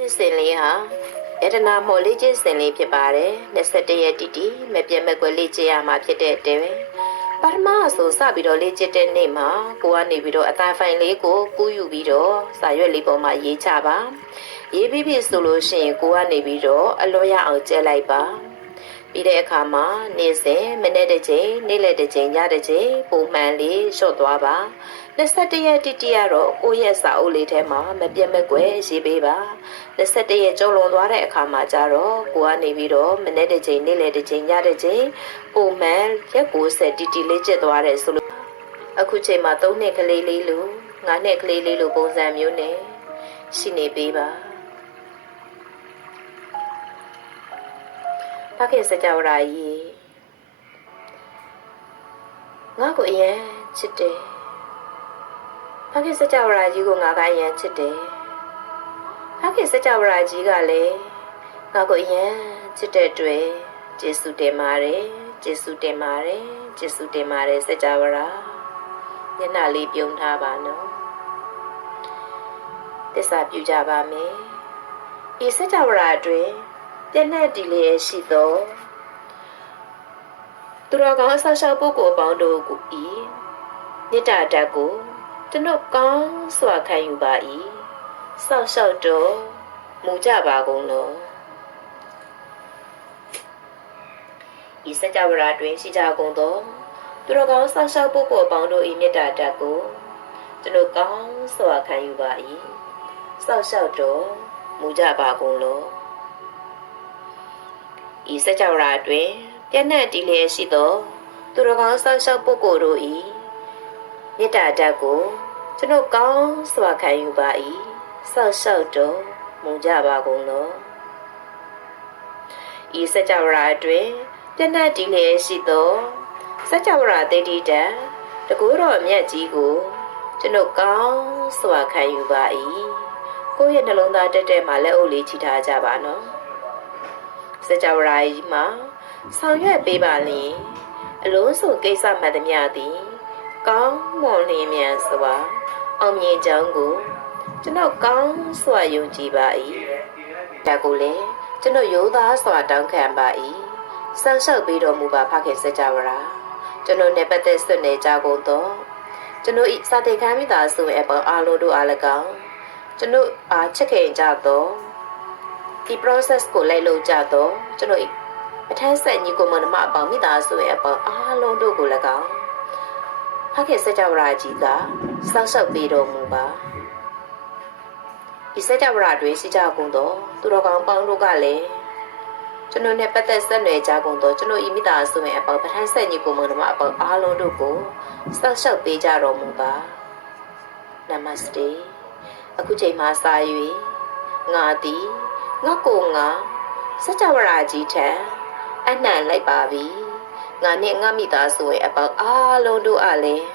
ကျင့်စဉ်လေးဟာယတနာမော်လေးကျင့်စဉ်လေးဖြစ်ပါတယ်21ရက်တီမပြတ်မကွယ်လေးကျင့်ရမှာဖြစ်တဲ့တဲပထမဆိုစပြီးတော့လေးကျင့်တဲ့နေ့မှာကိုကနေပြီးတော့အတန်ဖိုင်လေးကိုကူးယူပြီးတော့စာရွက်လေးပေါ်မှာရေးချပါရေးပြီးပြီဆိုလို့ရှိရင်ကိုကနေပြီးတော့အလွတ်ရအောင်ကျဲလိုက်ပါပြီးတဲ့အခါမှာနေ့စဉ်မိနစ်တစ်ချိန်နေ့လယ်တစ်ချိန်ညတစ်ချိန်ပုံမှန်လေးလျှော့သွားပါ21ရက်တိတိကတော့ကိုယ့်ရဲ့စာအုပ်လေးထဲမှာမပြတ်မကွယ်ရေးပေးပါ21ရက်ကျော်လွန်သွားတဲ့အခါမှာကျတော့ကိုကနေပြီးတော့မိနစ်တစ်ချိန်နေ့လယ်တစ်ချိန်ညတစ်ချိန်ပုံမှန်ရက်90တိတိလေးကျက်သွားတယ်ဆိုလို့အခုချိန်မှာ3နှစ်ကလေးလေးလို9နှစ်ကလေးလေးလိုပုံစံမျိုးနဲ့ရှိနေပေးပါဖခင်စကြဝဠာကြီးငါ့ကိုအရင်ချစ်တယ်ဖခင်စကြဝဠာကြီးကိုငါကအရင်ချစ်တယ်ဖခင်စကြဝဠာကြီးကလည်းငါ့ကိုအရင်ချစ်တဲ့အတွက်ကျေးဇူးတင်ပါတယ်ကျေးဇူးတင်ပါတယ်ကျေးဇူးတင်ပါတယ်စကြဝဠာညနာလေးပြုံးထားပါနော်သစ္စာပြုကြပါမယ်ဤစကြဝဠာအတွင်းပြည့်နဲ့ဒီလေးရှိသောသူတော်ကောင်းအဆောက်အအုံပုဂ္ဂိုလ်အပေါင်းတို့ကိုဤမေတ္တာဓာတ်ကိုကျွန်ုပ်ကောင်းစွာခံယူပါ၏စောင့်ရှောက်တော်မူကြပါကုန်လောဤစကြဝဠာတွင်ရှိကြကုန်သောသူတော်ကောင်းစောင့်ရှောက်ပုဂ္ဂိုလ်အပေါင်းတို့ဤမေတ္တာဓာတ်ကိုကျွန်ုပ်ကောင်းစွာခံယူပါ၏စောင့်ရှောက်တော်မူကြပါကုန်လောဤစကြဝဠာတွင်ပြည့်နှံ့တည်လျက်ရှိသောသူတော်ကောင်းစောင့်ရှောက်ပုဂ္ဂိုလ်တို့၏မေတ္တာဓာတ်ကိုကျွန်ုပ်ကောင်းစွာခံယူပါ၏စောင့်ရှောက်တော်မူကြပါကုန်လောဤစကြဝဠာတွင်ပြည့်နှံ့တည်လျက်ရှိသောစကြဝဠာတေတိတံတကူတော်မြတ်ကြီးကိုကျွန်ုပ်ကောင်းစွာခံယူပါ၏ကိုယ့်ရဲ့နှလုံးသားတက်တဲ့မှာလက်အုပ်လေးချီထားကြပါနော်စကြဝဠာကြီးမှာဆောင်ရွက်ပေးပါလျင်အလုံးစုံကိစ္စမှတ်သမျှသည်ကောင်းမွန်လျင်မြန်စွာအောင်မြင်ကြောင်းကိုကျွန်ုပ်ကောင်းစွာယုံကြည်ပါ၏ဒါကိုလည်းကျွန်ုပ်ရိုးသားစွာတောင်းခံပါ၏ဆောက်ရှောက်ပေးတော်မူပါဖခင်စကြဝဠာကျွန်ုပ်နဲ့ပတ်သက်ဆွနေကြကုန်သောကျွန်ုပ်ဤစာတေခမ်းမိသားစုရဲ့အပေါင်းအားလုံးတို့အား၎င်းကျွန်ုပ်အားချစ်ခင်ကြသောဒီ process ကိုလိုက်လုပ်ကြသောကျွန်တော်အထက်ဆက်ညီကိုမနမအပေါင်းမိသားစုရဲ့အပေါင်းအားလုံးတို့ကို၎င်းဖခင်စကြဝဠာကြီးကစောင့်ရှောက်ပေးတော်မူပါဒီစကြဝဠာတွင်ရှိကြကုန်သောသူတော်ကောင်းပေါင်းတို့ကလည်းကျွန်တော်နဲ့ပတ်သက်ဆက်နွယ်ကြကုန်သောကျွန်တော်ဤမိသားစုရဲ့အပေါင်းပထမဆက်ညီကိုမနမအပေါင်းအားလုံးတို့ကိုစောင့်ရှောက်ပေးကြတော်မူပါနမစတေအခုချိန်မှာစာ၍ငါသည်ငါကိုငါစကြဝဠာကြီးထံအနှံလိုက်ပါပြီငါနဲ့ငါမိသားစုရဲ့အပေါင်းအားလုံးတို့အားလည်း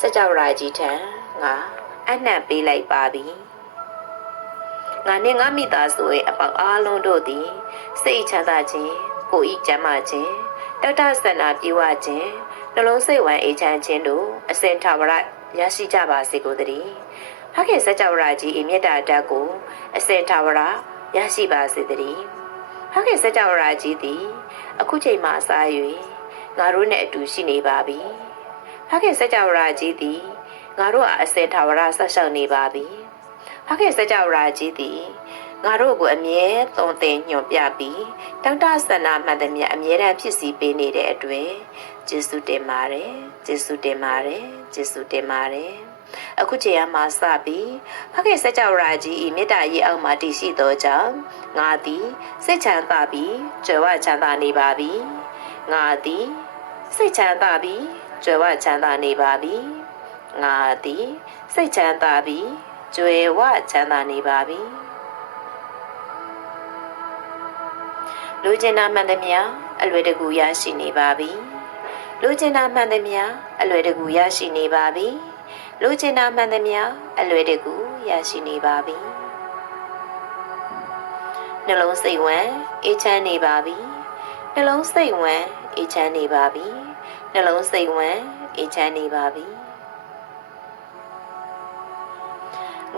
စကြဝဠာကြီးထံငါအနှံပေးလိုက်ပါပြီငါနဲ့ငါမိသားစုရဲ့အပေါင်းအားလုံးတို့သည်စိတ်ချမ်းသာခြင်းကိုယ်ဤကျန်းမာခြင်းတောက်တဆန္ဒပြေဝခြင်းနှလုံးစိတ်ဝမ်းအေးချမ်းခြင်းတို့အစဉ်ထာဝရရရှိကြပါစေကုန်သတည်းဖခင်စကြဝဠာကြီးဤမေတ္တာဓာတ်ကိုအစဉ်ထာဝရရရှိပါစေတည်းဖခင်စကြဝဠာကြီးသည်အခုချိန်မှအစား၍ငါတို့နဲ့အတူရှိနေပါပြီဖခင်စကြဝဠာကြီးသည်ငါတို့အားအစဉ်ထာဝရဆက်ရှောက်နေပါပြီဖခင်စကြဝဠာကြီးသည်ငါတို့ကိုအမြဲသွန်သင်ညွှန်ပြပြီးတောင့်တဆန္ဒမှန်သမျှအမြဲတမ်းဖြစ်စီပေးနေတဲ့အတွက်ကျေးဇူးတင်ပါတယ်ကျေးဇူးတင်ပါတယ်ကျေးဇူးတင်ပါတယ်အခုချိန်မှာစပြီးဖခင်စကြဝဠာကြီးဤမေတ္တာရေးအောက်မှာတည်ရှိသောကြောင့်ငါသည်စိတ်ချမ်းသာပြီးကြွယ်ဝချမ်းသာနေပါပြီငါသည်စိတ်ချမ်းသာပြီးကြွယ်ဝချမ်းသာနေပါပြီငါသည်စိတ်ချမ်းသာပြီးကြွယ်ဝချမ်းသာနေပါပြီလူကျင်နာမှန်သမျှအလွယ်တကူရရှိနေပါပြီလူကျင်နာမှန်သမျှအလွယ်တကူရရှိနေပါပြီလူကျင်နာမှန်သမျှအလွယ်တကူရရှိနေပါပြီနှလုံးစိတ်ဝမ်းအေးချမ်းနေပါပြီနှလုံးစိတ်ဝမ်းအေးချမ်းနေပါပြီနှလုံးစိတ်ဝမ်းအေးချမ်းနေပါပြီ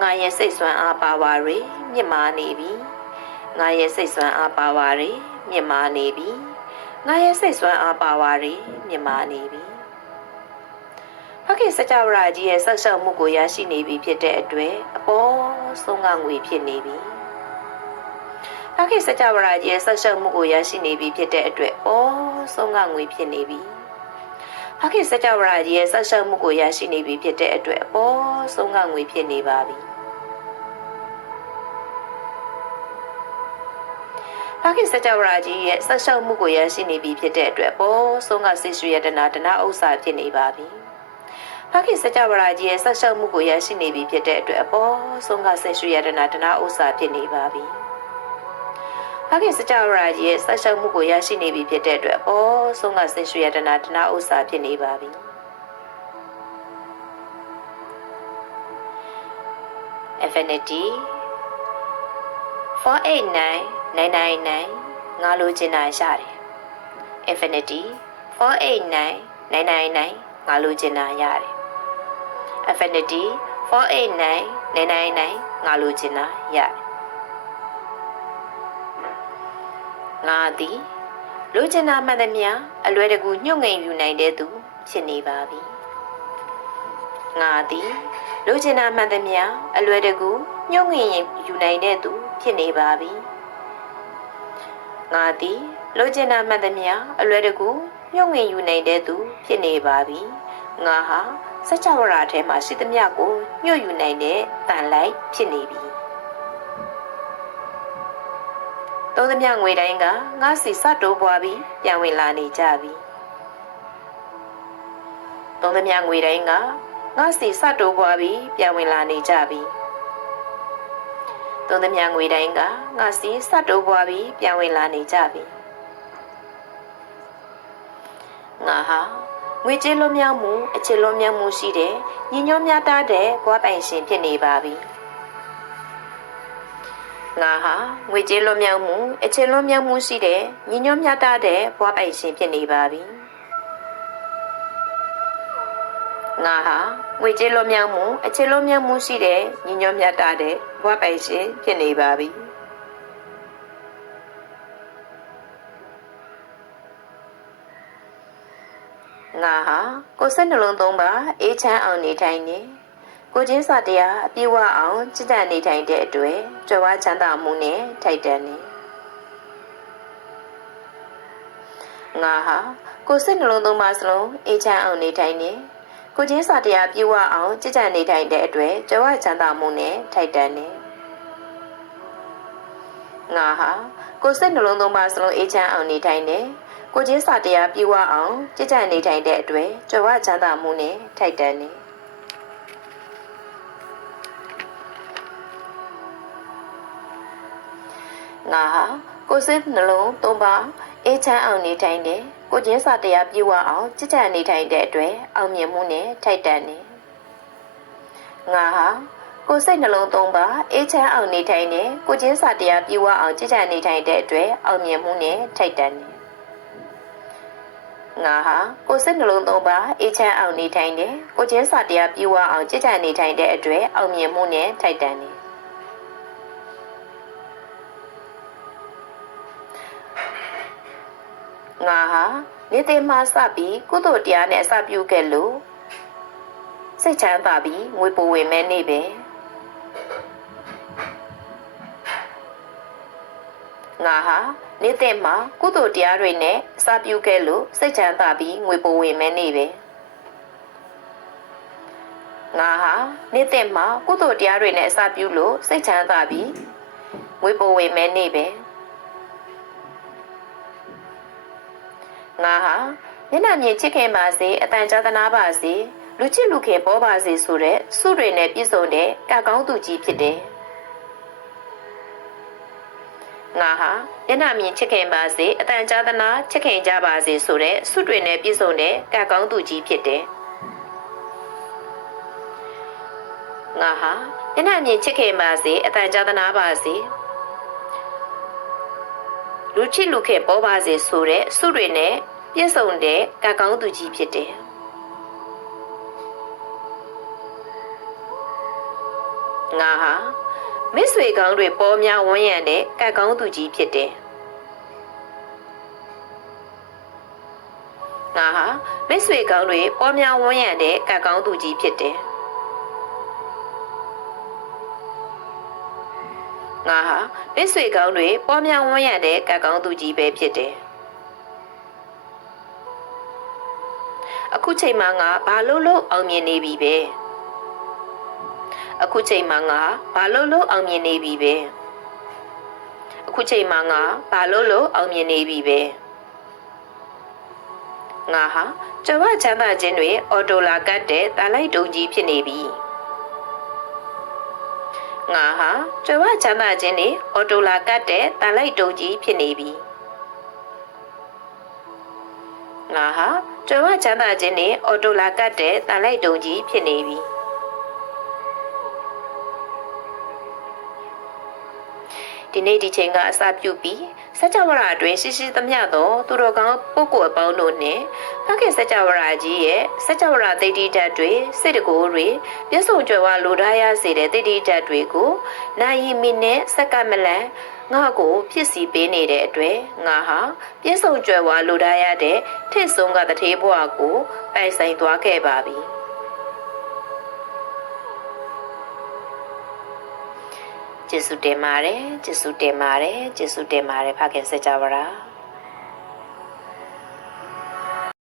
ငါရဲ့စိတ်ဆွမ်းအားပါဝါတွေမြင့်မားနေပြီငါရဲ့စိတ်ဆွမ်းအားပါဝါတွေမြင့်မားနေပြီငါရဲ့စိတ်ဆွမ်းအားပါဝါတွေမြင့်မားနေပြီဖခင်စကြဝဠာကြီးရဲ့ဆက်ရှောက်မှုကိုရရှိနေပြီဖြစ်တဲ့အတွက်အပေါ်ဆုံးကငွေဖြစ်နေပြီဖခင်စကြဝဠာကြီးရဲ့ဆက်ရှောက်မှုကိုရရှိနေပြီဖြစ်တဲ့အတွက်ပေါ်ဆုံးကငွေဖြစ်နေပြီဖခင်စကြဝဠာကြီးရဲ့ဆက်ရှောက်မှုကိုရရှိနေပြီဖြစ်တဲ့အတွက်ပေါ်ဆုံးကငွေဖြစ်နေပါပြီဖခင်စကြဝဠာကြီးရဲ့ဆက်ရှောက်မှုကိုရရှိနေပြီဖြစ်တဲ့အတွက်ပေါ်ဆုံးကစိတ်ရွှေရတနာဒနာဥစ္စာဖြစ်နေပါပြီဖခင်စကြဝဠာကြီးရဲ့ဆက်ရှောက်မှုကိုရရှိနေပြီဖြစ်တဲ့အတွက်အပေါ်ဆုံးကစိတ်ရွှေရတနာဒနာဥစ္စာဖြစ်နေပါပြီဖခင်စကြဝဠာကြီးရဲ့ဆက်ရှောက်မှုကိုရရှိနေပြီဖြစ်တဲ့အတွက်အပေါ်ဆုံးကစိတ်ရွှေရတနာဒနာဥစ္စာဖြစ်နေပါပြီInfinity 4899999ငါလိုချင်တာရတယ် Infinity 4899999ငါလိုချင်တာရတယ် Infinity 4899999ငါလိုချင်တာရတယ်ငါသည်လိုချင်တာမှန်သမျှအလွယ်တကူညှို့ငိမ်ယူနိုင်တဲ့သူဖြစ်နေပါပြီငါသည်လိုချင်တာမှန်သမျှအလွယ်တကူညှို့ငိမ်ယူနိုင်တဲ့သူဖြစ်နေပါပြီငါသည်လိုချင်တာမှန်သမျှအလွယ်တကူညှို့ငိမ်ယူနိုင်တဲ့သူဖြစ်နေပါပြီငါဟာစကြဝဠာထဲမှာရှိသမျှကိုညှို့ယူနိုင်တဲ့တန်လိုက်ဖြစ်နေပြီသုံးသမျှငွေတိုင်းကငါစီစတိုးပွားပြီးပြန်ဝင်လာနေကြပြီသုံးသမျှငွေတိုင်းကငါစီစတိုးပွားပြီးပြန်ဝင်လာနေကြပြီသုံးသမျှငွေတိုင်းကငါစီစတိုးပွားပြီးပြန်ဝင်လာနေကြပြီငါဟာငွေကြေးလွန်မြောက်မှုအချစ်လွန်မြောက်မှုရှိတဲ့ညီညွတ်များတာတဲ့ဘဝပိုင်ရှင်ဖြစ်နေပါပြီငါဟာငွေကြေးလွန်မြောက်မှုအချစ်လွန်မြောက်မှုရှိတဲ့ညီညွတ်များတာတဲ့ဘဝပိုင်ရှင်ဖြစ်နေပါပြီငါဟာငွေကြေးလွန်မြောက်မှုအချစ်လွန်မြောက်မှုရှိတဲ့ညီညွတ်များတာတဲ့ဘဝပိုင်ရှင်ဖြစ်နေပါပြီငါဟာကိုယ်စိတ်နှလုံးသုံးပါအေးချမ်းအောင်နေထိုင်နေကိုချင်းစာတရားအပြည့်ဝအောင်ကြည်တံ့နေထိုင်တဲ့အတွက်ကြွယ်ဝချမ်းသာမှုနဲ့ထိုက်တန်နေငါဟာကိုယ်စိတ်နှလုံးသုံးပါစလုံးအေးချမ်းအောင်နေထိုင်နေကိုချင်းစာတရားအပြည့်ဝအောင်ကြည်တံ့နေထိုင်တဲ့အတွက်ကြွယ်ဝချမ်းသာမှုနဲ့ထိုက်တန်နေငါဟာကိုယ်စိတ်နှလုံးသုံးပါစလုံးအေးချမ်းအောင်နေထိုင်နေကိုချင်းစာတရားပြည့်ဝအောင်ကြည်ကြံ့နေထိုင်တဲ့အတွက်ကြွယ်ဝချမ်းသာမှုနဲ့ထိုက်တန်နေငါဟာကိုယ်စိတ်နှလုံးသုံးပါအေးချမ်းအောင်နေထိုင်တယ်ကိုချင်းစာတရားပြည့်ဝအောင်ကြည်ကြံ့နေထိုင်တဲ့အတွက်အောင်မြင်မှုနဲ့ထိုက်တန်နေငါဟာကိုယ်စိတ်နှလုံးသုံးပါအေးချမ်းအောင်နေထိုင်တယ်ကိုချင်းစာတရားပြည့်ဝအောင်ကြည်ကြံ့နေထိုင်တဲ့အတွက်အောင်မြင်မှုနဲ့ထိုက်တန်နေငါဟာကိုယ်စိတ်နှလုံးသုံးပါအေးချမ်းအောင်နေထိုင်တယ်ကိုချင်းစာတရားပြည့်ဝအောင်ကြည်ကြံ့နေထိုင်တဲ့အတွက်အောင်မြင်မှုနဲ့ထိုက်တန်နေငါဟာနေ့တည်းမှစပြီးကုသိုလ်တရားနဲ့အစပြုခဲ့လို့စိတ်ချမ်းသာပြီးငွေပိုဝင်မဲ့နေ့ပဲငါဟာနေ့တည်းမှကုသိုလ်တရားတွေနဲ့အစပြုခဲ့လို့စိတ်ချမ်းသာပြီးငွေပိုဝင်မဲ့နေ့ပဲငါဟာနေ့တည်းမှကုသိုလ်တရားတွေနဲ့အစပြုလို့စိတ်ချမ်းသာပြီးငွေပိုဝင်မဲ့နေ့ပဲငါဟာမျက်နှာမြင်ချစ်ခင်ပါစေအတန်ကြာသနာပါစေလူချစ်လူခင်ပေါ်ပါစေဆိုတဲ့စုတွေနဲ့ပြည့်စုံတဲ့ကကောင်းသူကြီးဖြစ်တယ်ငါဟာမျက်နှာမြင်ချစ်ခင်ပါစေအတန်ကြာသနာချစ်ခင်ကြပါစေဆိုတဲ့စုတွေနဲ့ပြည့်စုံတဲ့ကကောင်းသူကြီးဖြစ်တယ်ငါဟာမျက်နှာမြင်ချစ်ခင်ပါစေအတန်ကြာသနာပါစေလူချစ်လူခင်ပေါ်ပါစေဆိုတဲ့စုတွေနဲ့ပြည့်စုံတဲ့ကကောင်းသူကြီးဖြစ်တယ်င ငါဟာမိတ်ဆွေကောင်းတွေပေါ်များဝန်းရံတဲ့ကတ်ကောင်းသူကြီးဖြစ်တယ်ငါဟာမိတ်ဆွေကောင်းတွေပေါ်များဝန်းရံတဲ့ကတ်ကောင်းသူကြီးဖြစ်တယ်ငါဟာမိတ်ဆွေကောင်းတွေပေါ်များဝန်းရံတဲ့ကတ်ကောင်းသူကြီးပဲဖြစ်တယ်အခုချိန်မှာငါဘာလို့အောင်မြင်နေပြီပဲအခုချိန်မှာငါဘာလို့အောင်မြင်နေပြီပဲအခုချိန်မှာငါဘာလို့အောင်မြင်နေပြီပဲငါဟာကြွယ်ဝချမ်းသာခြင်းတွေအော်တိုလာကတ်တဲ့တာလိုက်တုံကြီးဖြစ်နေပြီငါဟာကြွယ်ဝချမ်းသာခြင်းတွေအော်တိုလာကတ်တဲ့တာလိုက်တုံကြီးဖြစ်နေပြီငါဟာကြွယ်ဝချမ်းသာခြင်းတွေအော်တိုလာကတ်တဲ့တာလိုက်တုံကြီးဖြစ်နေပြီဒီနေ့ဒီချိန်ကအစပြုပြီးစัจ java အတွင်းရှိရှိသမျှသောသူတော်ကောင်းပုဂ္ဂိုလ်အပေါင်းတို့နှင့်ဖခင်စัจ java ကြီးရဲ့စัจ java သိတိဓာတ်တွေစိတ်တကိုယ်တွေပြည့်စုံကြွယ်ဝလိုထားရစေတဲ့သိတိဓာတ်တွေကိုနိုင်မိနဲ့စက္ကမလန်ငါ့ကိုဖြစ်စီပေးနေတဲ့အတွက်ငါဟာပြည့်စုံကြွယ်ဝလိုထားရတဲ့ထင့်ဆုံးကတထေးဘဝကိုပိုင်ဆိုင်သွားခဲ့ပါပြီကျေးဇူးတင်ပါတယ်ကျေးဇူးတင်ပါတယ်ကျေးဇူးတင်ပါတယ်ဖခင်စัจ java